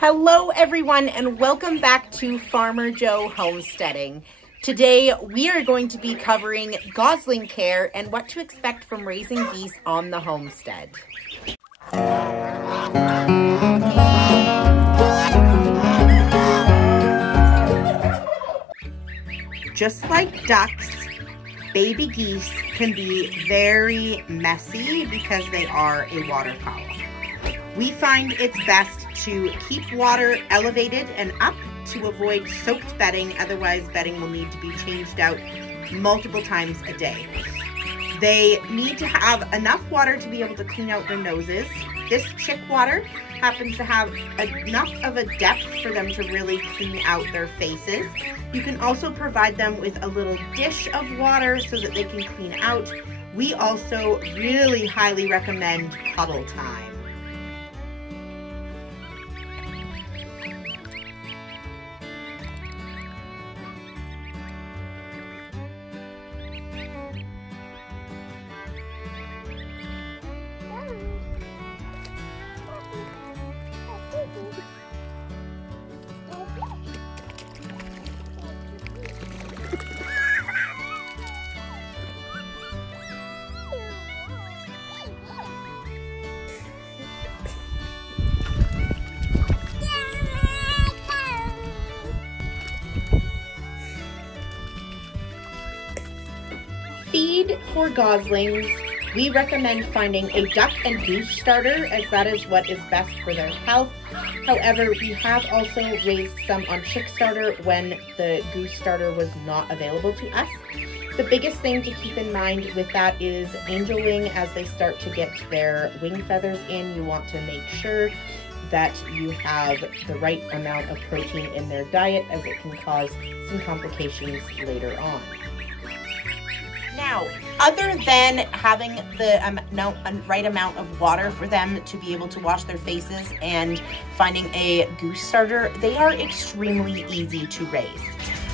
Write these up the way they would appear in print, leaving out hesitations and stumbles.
Hello everyone and welcome back to Farmer Joe Homesteading. Today we are going to be covering Gosling Care and what to expect from raising geese on the homestead. Just like ducks, baby geese can be very messy because they are a waterfowl. We find it's best to keep water elevated and up to avoid soaked bedding, otherwise bedding will need to be changed out multiple times a day. They need to have enough water to be able to clean out their noses. This chick water happens to have enough of a depth for them to really clean out their faces. You can also provide them with a little dish of water so that they can clean out. We also really highly recommend puddle time. Feed for goslings, we recommend finding a duck and goose starter, as that is what is best for their health. However, we have also raised some on chick starter when the goose starter was not available to us. The biggest thing to keep in mind with that is angel wing. As they start to get their wing feathers in, you want to make sure that you have the right amount of protein in their diet, as it can cause some complications later on. Now, other than having the right amount of water for them to be able to wash their faces and finding a goose starter, they are extremely easy to raise.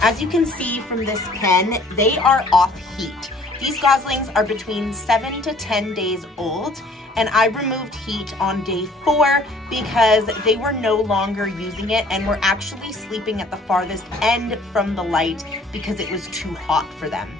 As you can see from this pen, they are off heat. These goslings are between 7 to 10 days old, and I removed heat on day 4 because they were no longer using it and were actually sleeping at the farthest end from the light because it was too hot for them.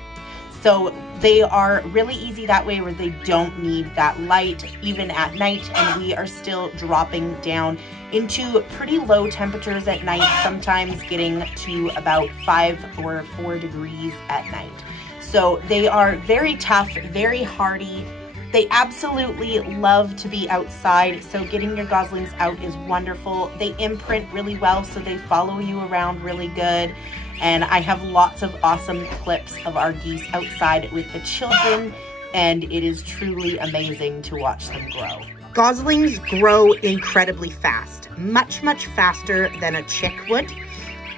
So they are really easy that way, where they don't need that light even at night, and we are still dropping down into pretty low temperatures at night, sometimes getting to about 5 or 4 degrees at night. So they are very tough, very hardy. They absolutely love to be outside, so getting your goslings out is wonderful. They imprint really well, so they follow you around really good. And I have lots of awesome clips of our geese outside with the children, and it is truly amazing to watch them grow. Goslings grow incredibly fast, much faster than a chick would.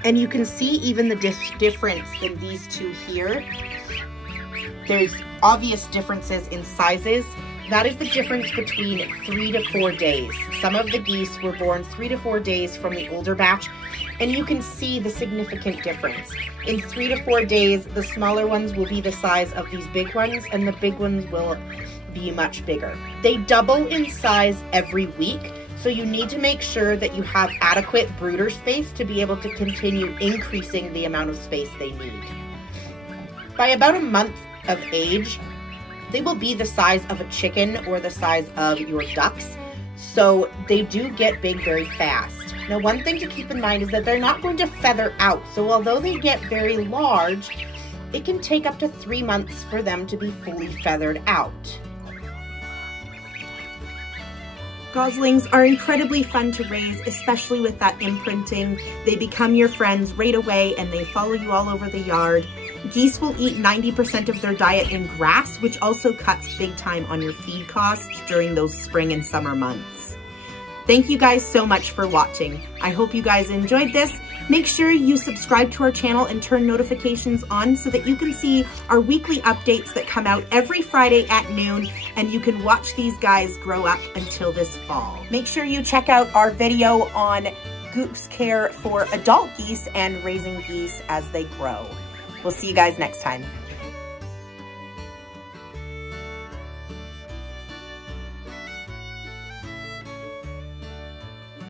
And you can see even the difference in these two here. There's obvious differences in sizes. That is the difference between 3 to 4 days. Some of the geese were born 3 to 4 days from the older batch, and you can see the significant difference. In 3 to 4 days, the smaller ones will be the size of these big ones, and the big ones will be much bigger. They double in size every week, so you need to make sure that you have adequate brooder space to be able to continue increasing the amount of space they need. By about a month of age, they will be the size of a chicken or the size of your ducks, so they do get big very fast. Now, one thing to keep in mind is that they're not going to feather out, so although they get very large, it can take up to 3 months for them to be fully feathered out. Goslings are incredibly fun to raise, especially with that imprinting. They become your friends right away and they follow you all over the yard. Geese will eat 90% of their diet in grass, which also cuts big time on your feed costs during those spring and summer months. Thank you guys so much for watching. I hope you guys enjoyed this. Make sure you subscribe to our channel and turn notifications on so that you can see our weekly updates that come out every Friday at noon, and you can watch these guys grow up until this fall. Make sure you check out our video on goose care for adult geese and raising geese as they grow. We'll see you guys next time.